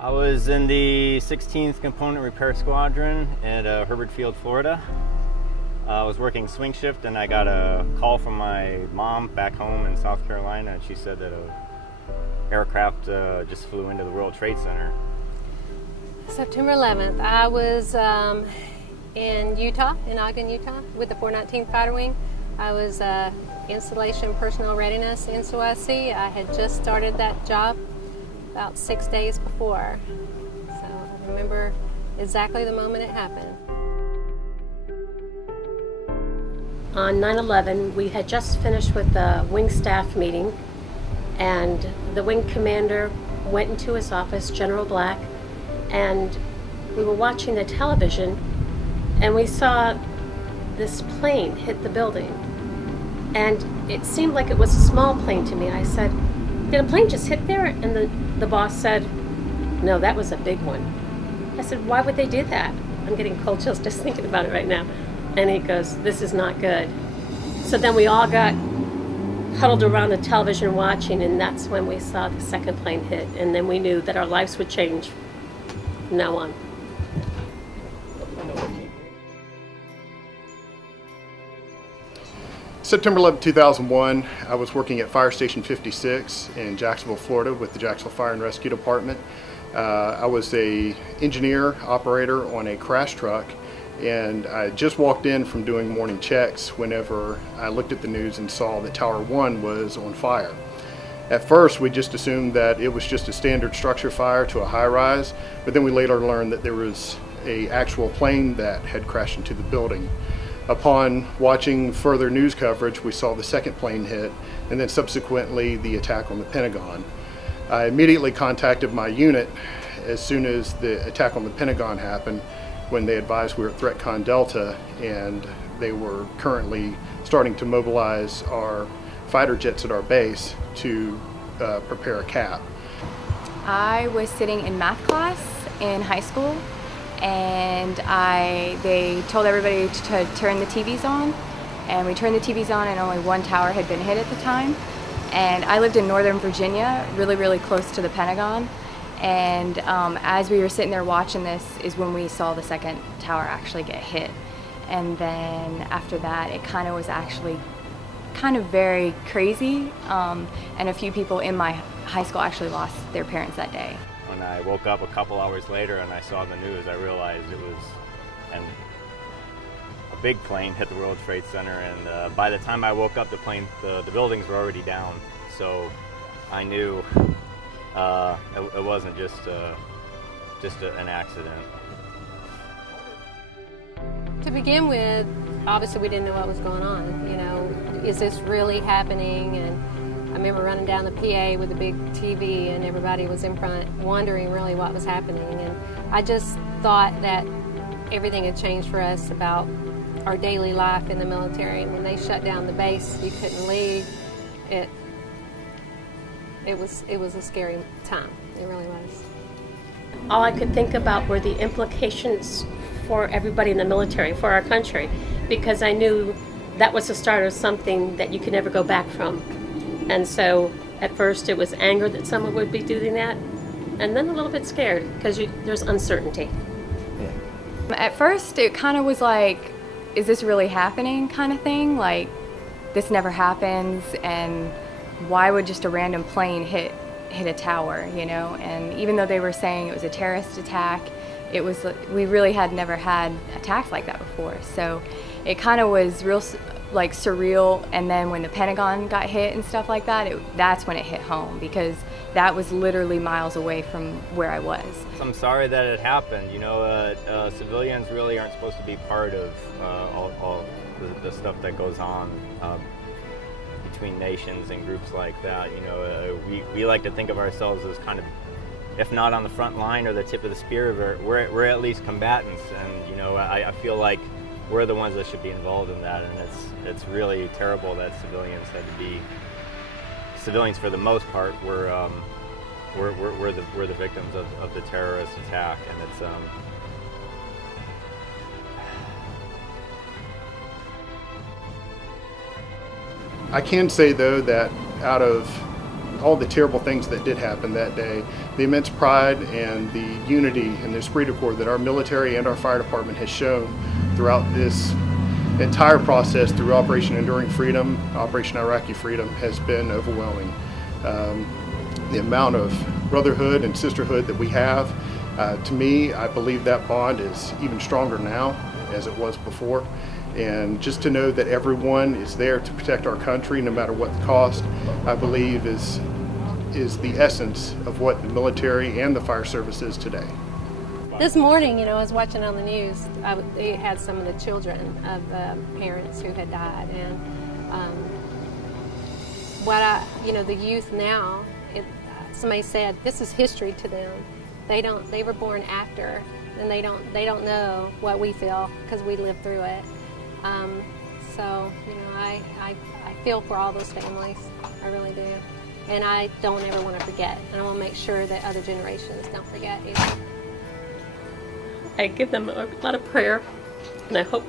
I was in the 16th Component Repair Squadron at Herbert Field, Florida. I was working swing shift and I got a call from my mom back home in South Carolina, and she said that an aircraft just flew into the World Trade Center. September 11th, I was in Utah, in Ogden, Utah, with the 419th Fighter Wing. I was installation personnel readiness in SOIC. I had just started that job about 6 days before. So I remember exactly the moment it happened. On 9/11, we had just finished with the wing staff meeting, and the wing commander went into his office, General Black, and we were watching the television, and we saw this plane hit the building. And it seemed like it was a small plane to me. I said, "Did a plane just hit there?" And the boss said, "No, that was a big one." I said, "Why would they do that?" I'm getting cold chills just thinking about it right now. And he goes, "This is not good." So then we all got huddled around the television watching, and that's when we saw the second plane hit. And then we knew that our lives would change from now on. September 11, 2001, I was working at Fire Station 56 in Jacksonville, Florida with the Jacksonville Fire and Rescue Department. I was an engineer operator on a crash truck, and I just walked in from doing morning checks whenever I looked at the news and saw that Tower 1 was on fire. At first, we just assumed that it was just a standard structure fire to a high-rise, but then we later learned that there was an actual plane that had crashed into the building. Upon watching further news coverage, we saw the second plane hit, and then subsequently the attack on the Pentagon. I immediately contacted my unit as soon as the attack on the Pentagon happened, when they advised we were at ThreatCon Delta, and they were currently starting to mobilize our fighter jets at our base to prepare a cap. I was sitting in math class in high school, and they told everybody to turn the TVs on, and we turned the TVs on, and only one tower had been hit at the time. And I lived in Northern Virginia, really, really close to the Pentagon. And as we were sitting there watching this is when we saw the second tower actually get hit. And then after that, it kind of was actually kind of very crazy. And a few people in my high school actually lost their parents that day. When I woke up a couple hours later and I saw the news, I realized it was a big plane hit the World Trade Center, and by the time I woke up, the buildings were already down. So I knew it wasn't just an accident. To begin with, obviously we didn't know what was going on. You know, is this really happening? And I remember running down the PA with a big TV, and everybody was in front wondering really what was happening. And I just thought that everything had changed for us about our daily life in the military. And when they shut down the base, you couldn't leave. It was a scary time. It really was. All I could think about were the implications for everybody in the military, for our country, because I knew that was the start of something that you could never go back from. And so at first it was anger that someone would be doing that, and then a little bit scared because there's uncertainty. Yeah. At first it kind of was like, is this really happening kind of thing? Like, this never happens, and why would just a random plane hit a tower, you know? And even though they were saying it was a terrorist attack, we really had never had attacks like that before. So it kind of was real like surreal. And then when the Pentagon got hit and stuff like that, that's when it hit home, because that was literally miles away from where I was. I'm sorry that it happened. You know, civilians really aren't supposed to be part of all the stuff that goes on between nations and groups like that. You know, we like to think of ourselves as kind of, if not on the front line or the tip of the spear, we're at least combatants. And you know, I feel like we're the ones that should be involved in that, and it's really terrible that civilians for the most part we're the victims of the terrorist attack, and it's I can say though that out of all the terrible things that did happen that day, the immense pride and the unity and the esprit de corps that our military and our fire department has shown throughout this entire process through Operation Enduring Freedom, Operation Iraqi Freedom, has been overwhelming. The amount of brotherhood and sisterhood that we have, to me, I believe that bond is even stronger now as it was before. And just to know that everyone is there to protect our country no matter what the cost, I believe is the essence of what the military and the fire service is today. This morning, I was watching on the news, they had some of the children of the parents who had died, and the youth now, somebody said this is history to them. They were born after, and they don't know what we feel because we lived through it. I feel for all those families, I really do, and I don't ever want to forget, and I want to make sure that other generations don't forget either. I give them a lot of prayer, and I hope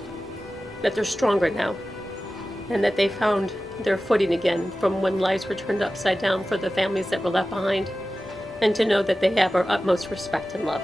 that they're stronger now and that they found their footing again from when lives were turned upside down for the families that were left behind, and to know that they have our utmost respect and love.